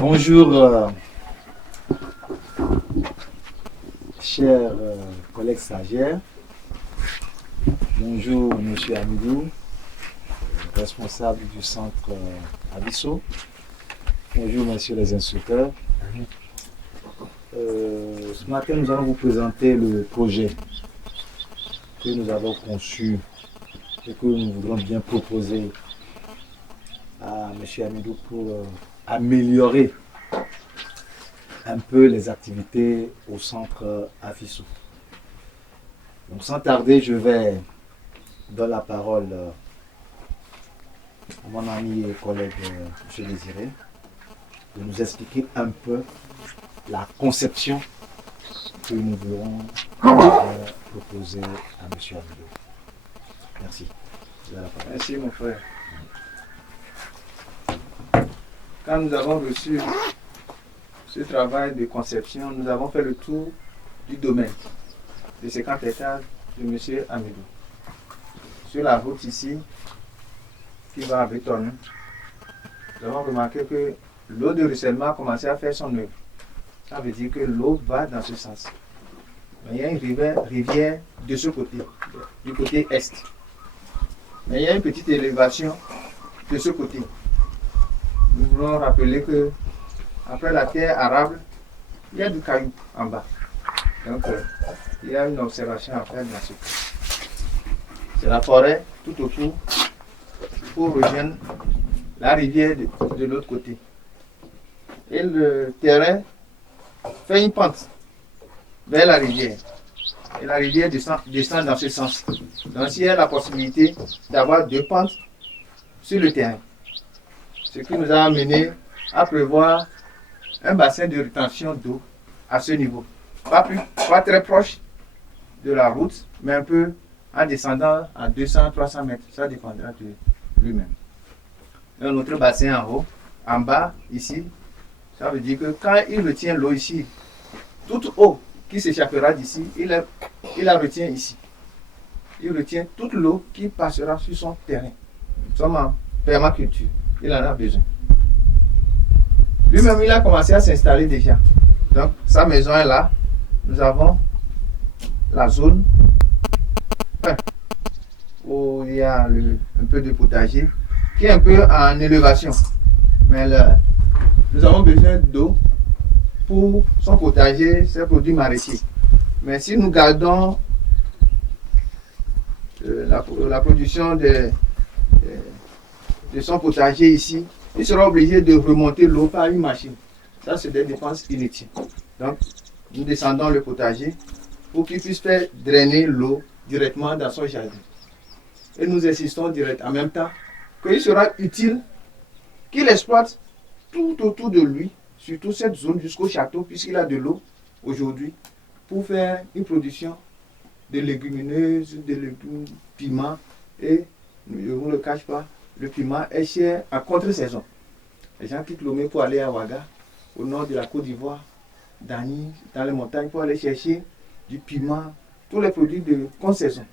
Bonjour, chers collègues stagiaires. Bonjour, monsieur Amidou, responsable du centre Abisso. Bonjour, messieurs les instructeurs. Ce matin, nous allons vous présenter le projet que nous avons conçu et que nous voudrons bien proposer à monsieur Amidou pour améliorer un peu les activités au centre Afisso. Donc sans tarder, je vais donner la parole à mon ami et collègue M. Désiré de nous expliquer un peu la conception que nous voulons proposer à M. Amidou. Merci. Merci mon frère. Quand nous avons reçu ce travail de conception, nous avons fait le tour du domaine de 50 hectares de M. Amidou. Sur la route ici, qui va à Béton, nous avons remarqué que l'eau de ruissellement a commencé à faire son œuvre. Ça veut dire que l'eau va dans ce sens. Mais il y a une rivière de ce côté, du côté est. Mais il y a une petite élévation de ce côté. Nous voulons rappeler que après la terre arable, il y a du caillou en bas. Donc, il y a une observation à faire dans ce cas. C'est la forêt tout autour pour rejoindre la rivière de l'autre côté. Et le terrain fait une pente vers la rivière. Et la rivière descend dans ce sens. Donc, il y a la possibilité d'avoir deux pentes sur le terrain. Ce qui nous a amené à prévoir un bassin de rétention d'eau à ce niveau. Pas très proche de la route, mais un peu en descendant à 200-300 mètres. Ça dépendra de lui-même. Un autre bassin en haut, en bas, ici, ça veut dire que quand il retient l'eau ici, toute eau qui s'échappera d'ici, il la retient ici. Il retient toute l'eau qui passera sur son terrain. Nous sommes en permaculture. Il en a besoin. Lui-même, il a commencé à s'installer déjà. Donc, sa maison est là. Nous avons la zone 1 où il y a un peu de potager qui est un peu en élévation. Mais nous avons besoin d'eau pour son potager, ses produits maraîchers. Mais si nous gardons la production de son potager ici, il sera obligé de remonter l'eau par une machine. Ça, c'est des dépenses inutiles. Donc, nous descendons le potager pour qu'il puisse faire drainer l'eau directement dans son jardin. Et nous insistons direct en même temps qu'il sera utile qu'il exploite tout autour de lui, surtout cette zone jusqu'au château, puisqu'il a de l'eau aujourd'hui, pour faire une production de légumineuses, de légumes, piments, et je ne vous le cache pas, le piment est cher à contre-saison. Les gens quittent Lomé pour aller à Ouaga, au nord de la Côte d'Ivoire, Dany, dans les montagnes, pour aller chercher du piment, tous les produits de contre-saison.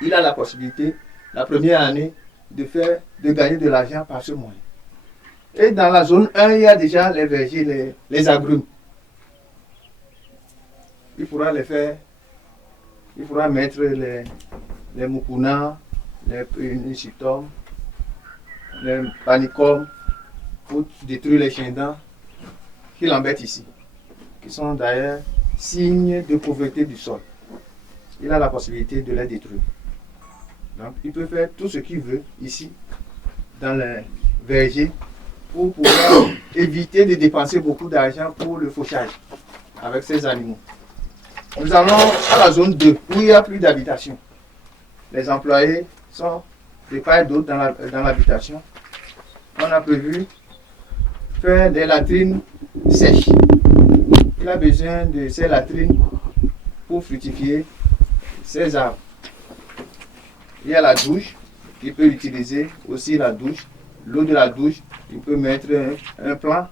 Il a la possibilité, la première année, de gagner de l'argent par ce moyen. Et dans la zone 1, il y a déjà les vergers, les agrumes. Il faudra les faire, il faudra mettre les mukuna, les nicitum, les panicum, pour détruire les chiens-dents qui l'embêtent ici, qui sont d'ailleurs signes de pauvreté du sol. Il a la possibilité de les détruire. Donc il peut faire tout ce qu'il veut ici, dans les vergers, pour pouvoir éviter de dépenser beaucoup d'argent pour le fauchage avec ces animaux. Nous allons à la zone 2, où il n'y a plus d'habitation. Les employés sont de part et d'autre dans l'habitation. On a prévu faire des latrines sèches. Il a besoin de ces latrines pour fructifier ses arbres. Il y a la douche, il peut utiliser aussi la douche. L'eau de la douche, il peut mettre un plant,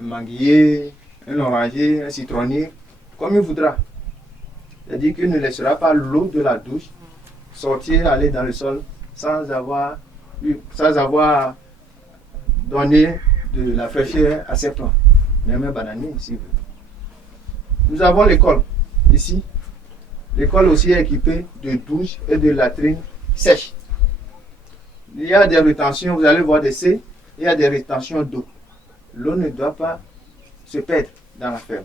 un manguier, un oranger, un citronnier, comme il voudra. C'est-à-dire qu'il ne laissera pas l'eau de la douche sortir, aller dans le sol sans avoir donné de la fraîcheur à ses plants. Même un bananier, s'il veut. Nous avons l'école, ici. L'école aussi est équipée de douches et de latrines sèches. Il y a des rétentions, vous allez voir des C, il y a des rétentions d'eau. L'eau ne doit pas se perdre dans la ferme.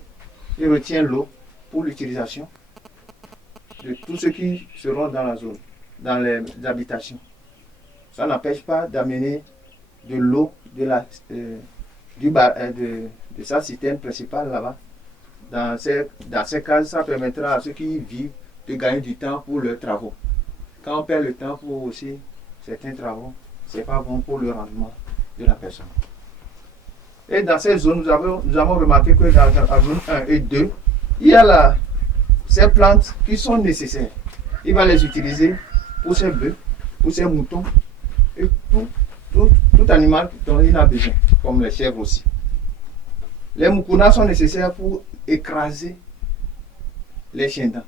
Il retient l'eau pour l'utilisation de tous ceux qui seront dans la zone, dans les habitations. Ça n'empêche pas d'amener de l'eau de sa citerne principale là-bas. Dans ces cas, ça permettra à ceux qui y vivent de gagner du temps pour leurs travaux. Quand on perd le temps pour aussi certains travaux, ce n'est pas bon pour le rendement de la personne. Et dans ces zones, nous avons remarqué que dans la zone 1 et 2, il y a ces plantes qui sont nécessaires. Il va les utiliser pour ses bœufs, pour ses moutons et tout animal dont il a besoin, comme les chèvres aussi. Les moukouna sont nécessaires pour écraser les chiens dents.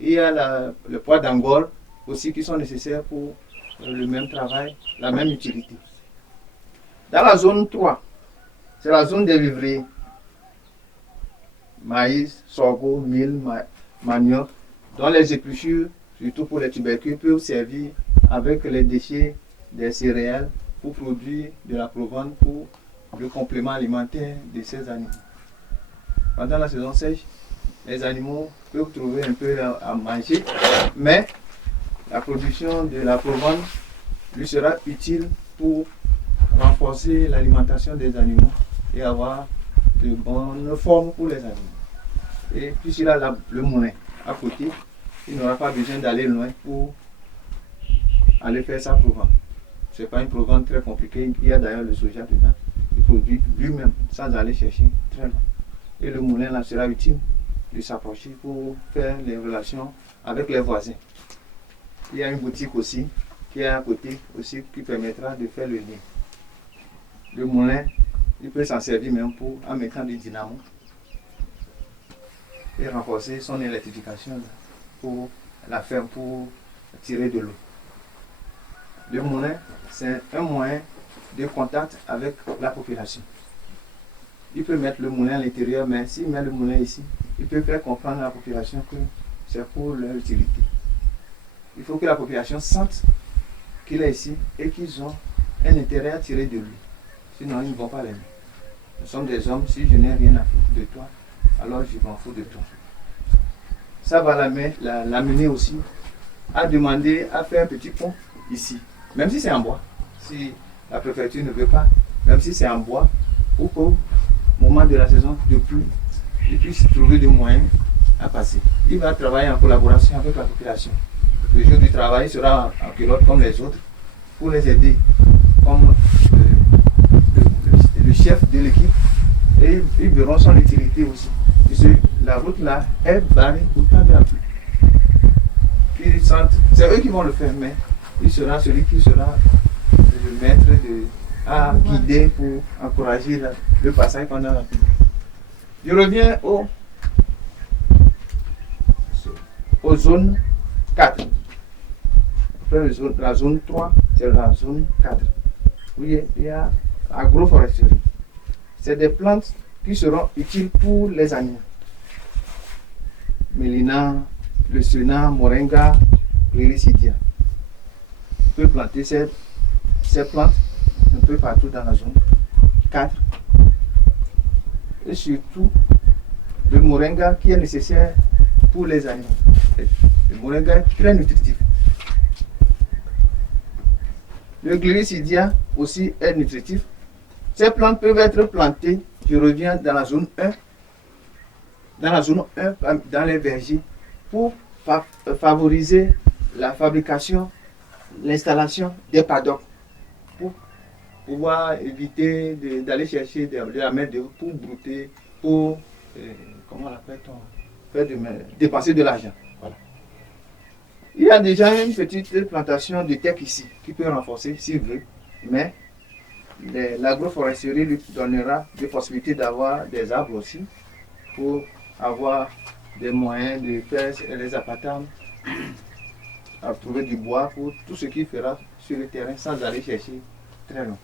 Il y a le poids d'Angole aussi qui sont nécessaires pour le même travail, la même utilité. Dans la zone 3, c'est la zone des vivriers. Maïs, sorgho, mil, manioc, dont les épluchures, surtout pour les tubercules, peuvent servir avec les déchets des céréales pour produire de la provende pour le complément alimentaire de ces animaux. Pendant la saison sèche, les animaux peuvent trouver un peu à manger, mais la production de la provende lui sera utile pour renforcer l'alimentation des animaux et avoir de bonnes formes pour les animaux. Et puisqu'il a le moulin à côté, il n'aura pas besoin d'aller loin pour aller faire sa provende. Ce n'est pas une provende très compliquée, il y a d'ailleurs le soja dedans. Il produit lui-même sans aller chercher très loin. Et le moulin là sera utile de s'approcher pour faire les relations avec les voisins. Il y a une boutique aussi qui est à côté aussi qui permettra de faire le lien. Le moulin, il peut s'en servir même en mettant du dynamo et renforcer son électrification pour la ferme, pour tirer de l'eau. Le moulin, c'est un moyen de contact avec la population. Il peut mettre le moulin à l'intérieur, mais s'il met le moulin ici, il peut faire comprendre à la population que c'est pour leur utilité. Il faut que la population sente qu'il est ici et qu'ils ont un intérêt à tirer de lui. Sinon, ils ne vont pas l'aimer. Nous sommes des hommes, si je n'ai rien à foutre de toi, alors je m'en fous de toi. Ça va l'amener aussi à demander à faire un petit pont ici, même si c'est en bois. Si la préfecture ne veut pas, même si c'est en bois, pour qu'au moment de la saison de pluie, il puisse trouver des moyens à passer. Il va travailler en collaboration avec la population. Le jour du travail sera en culotte comme les autres pour les aider, comme le chef de l'équipe, et ils verront son utilité aussi. Puisque la route là est barrée au temps de la pluie. C'est eux qui vont le faire, mais il sera celui qui sera le maître à guider pour encourager le passage pendant la pluie. Je reviens aux zones 4. Après la zone 3, c'est la zone 4. Oui, il y a agroforesterie. C'est des plantes qui seront utiles pour les animaux. Mélina, le Sena, Moringa, Gliricidia. On peut planter ces plantes un peu partout dans la zone 4. Et surtout, le Moringa qui est nécessaire pour les animaux. Le Moringa est très nutritif. Le Gliricidia aussi est nutritif. Ces plantes peuvent être plantées, je reviens dans la zone 1, dans les vergers, pour favoriser la fabrication, l'installation des paddocks, pour pouvoir éviter d'aller chercher de la main d'œuvre pour brouter, pour, comment l'appelle-t-on, dépenser de l'argent. Voilà. Il y a déjà une petite plantation de teck ici, qui peut renforcer s'il veut, mais l'agroforesterie lui donnera des possibilités d'avoir des arbres aussi pour avoir des moyens de faire les apatames, à trouver du bois pour tout ce qu'il fera sur le terrain sans aller chercher très loin.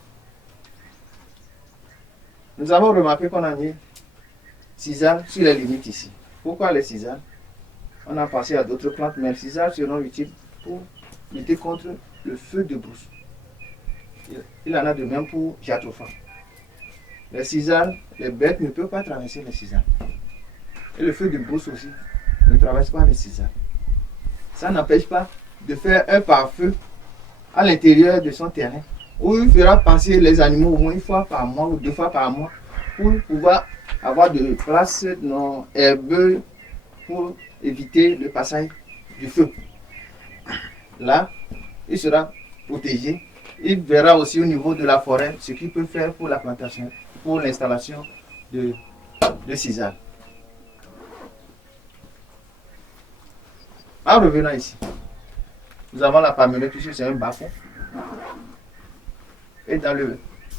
Nous avons remarqué qu'on a mis cisales sur les limites ici. Pourquoi les cisales? On a pensé à d'autres plantes, mais les cisales seront utiles pour lutter contre le feu de brousse. Il en a de même pour Jatropha. Les cisales, les bêtes ne peuvent pas traverser les cisales. Et le feu de brousse aussi ne traverse pas les cisales. Ça n'empêche pas de faire un pare-feu à l'intérieur de son terrain où il fera passer les animaux au moins une fois par mois ou 2 fois par mois pour pouvoir avoir de place non herbeux pour éviter le passage du feu. Là, il sera protégé. Il verra aussi au niveau de la forêt ce qu'il peut faire pour la plantation, pour l'installation de cisales. En revenant ici, nous avons la palmeraie, puisque c'est un bas-fond. Et dans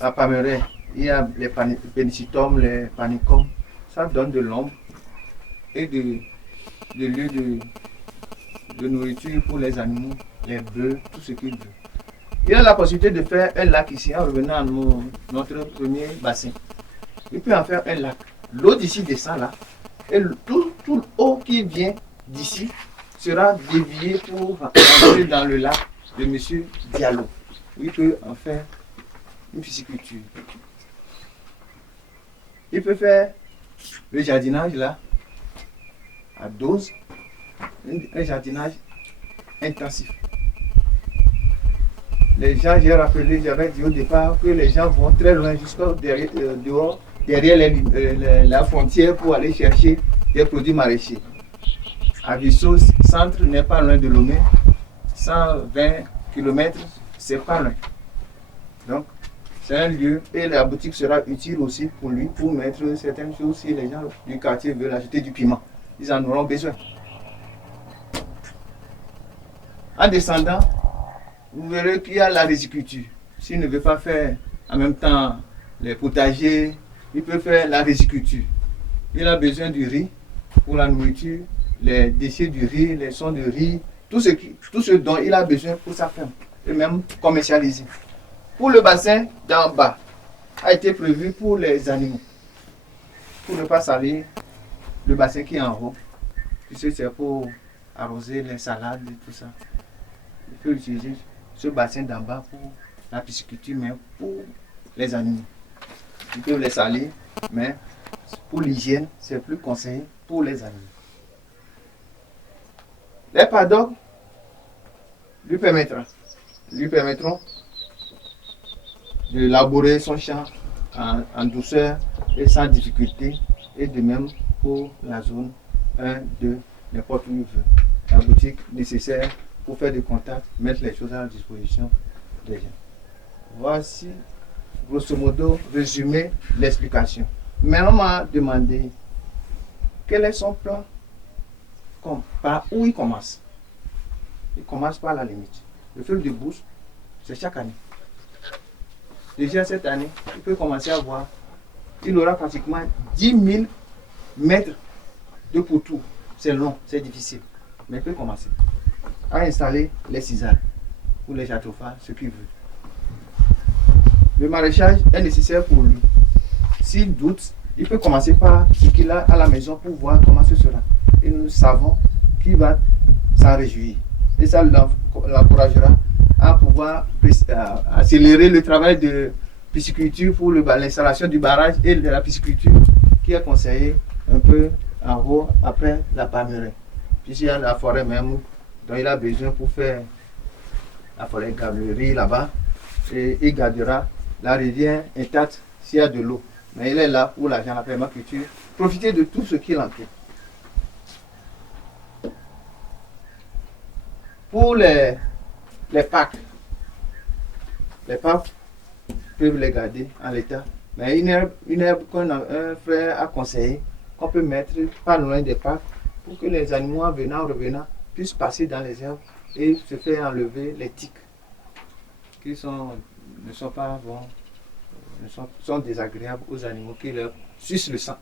la palmeraie, il y a les pénicillium, les panicum. Ça donne de l'ombre et de lieux de nourriture pour les animaux, les bœufs, tout ce qu'ils veulent. Il y a la possibilité de faire un lac ici en revenant à notre premier bassin. Il peut en faire un lac. L'eau d'ici descend là. Et tout l'eau qui vient d'ici sera déviée pour entrer dans le lac de M. Diallo. Il peut en faire une pisciculture. Il peut faire le jardinage là, à dose, un jardinage intensif. Les gens, j'ai rappelé, j'avais dit au départ que les gens vont très loin jusqu'au dehors, derrière la frontière pour aller chercher des produits maraîchers. Aviso centre n'est pas loin de Lomé, 120 km, c'est pas loin. Donc, c'est un lieu et la boutique sera utile aussi pour lui pour mettre certaines choses si les gens du quartier veulent acheter du piment. Ils en auront besoin. En descendant, vous verrez qu'il y a la riziculture. S'il ne veut pas faire en même temps les potagers, il peut faire la riziculture. Il a besoin du riz pour la nourriture, les déchets du riz, les sons de riz, tout ce dont il a besoin pour sa ferme et même commercialiser. Pour le bassin d'en bas, a été prévu pour les animaux, pour ne pas salir le bassin qui est en haut, puisque c'est pour arroser les salades et tout ça. Il peut utiliser ce bassin d'en bas pour la pisciculture, mais pour les animaux. Ils peuvent les salir, mais pour l'hygiène, c'est plus conseillé pour les animaux. Les paddocks lui permettront de labourer son champ en douceur et sans difficulté, et de même pour la zone 1, 2, n'importe où il veut. La boutique nécessaire pour faire des contacts, mettre les choses à la disposition des gens. Voici, grosso modo, résumé l'explication. Mais on m'a demandé quel est son plan, par où il commence. Il commence par la limite. Le feu de brousse, c'est chaque année. Déjà cette année, il peut commencer à voir, il aura pratiquement 10 000 mètres de pourtour. C'est long, c'est difficile, mais il peut commencer à installer les cisales ou les jatrophares, ce qu'il veut. Le maraîchage est nécessaire pour lui. S'il doute, il peut commencer par ce qu'il a à la maison pour voir comment ce sera. Et nous savons qu'il va s'en réjouir. Et ça l'encouragera à pouvoir accélérer le travail de pisciculture pour l'installation du barrage et de la pisciculture qui est conseillé un peu en haut après la palmeraie. Puisqu'il y a la forêt même dont il a besoin pour faire la forêt galerie là-bas, et il gardera la rivière intacte s'il y a de l'eau. Mais il est là pour la permaculture. Profitez de tout ce qu'il entoure. Pour les parcs peuvent les garder en l'état. Mais une herbe qu'un frère a conseillé, qu'on peut mettre pas loin des parcs pour que les animaux en revenant, puissent passer dans les herbes et se faire enlever les tiques qui ne sont pas bons, sont désagréables aux animaux qui leur sucent le sang.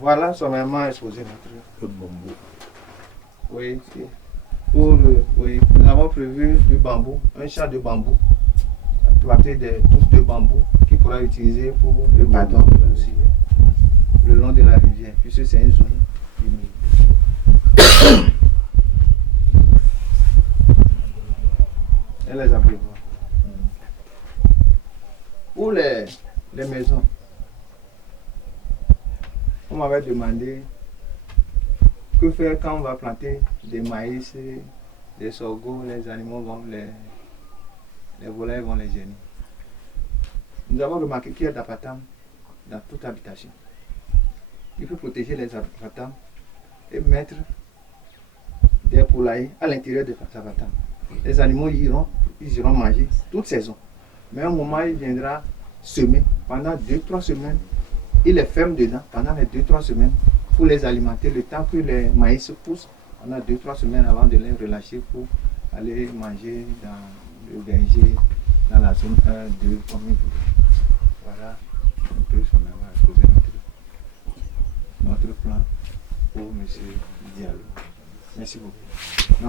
Voilà sommairement exposé notre bambou. Oui, nous avons prévu du bambou, un champ de bambou, planter des touffes de bambou qui pourra utiliser pour le pardon aussi, le long de la rivière, puisque c'est une zone humide. Et les abreuvoirs. Pour les maisons, on m'avait demandé que faire quand on va planter des maïs, des sorgho, les animaux vont les volailles vont les gêner. Nous avons remarqué qu'il y a d'abatam dans toute habitation. Il faut protéger les abatam et mettre des poulaillers à l'intérieur des abatam. Les animaux ils iront manger toute saison. Mais à un moment, il viendra semer pendant 2-3 semaines. Il les ferme dedans pendant les 2-3 semaines pour les alimenter. Le temps que les maïs poussent, on a 2-3 semaines avant de les relâcher pour aller manger dans le verger, dans la zone 1, 2, comme il veut. Voilà un peu sommairement exposer notre plan pour M. Diallo. Merci beaucoup. Non,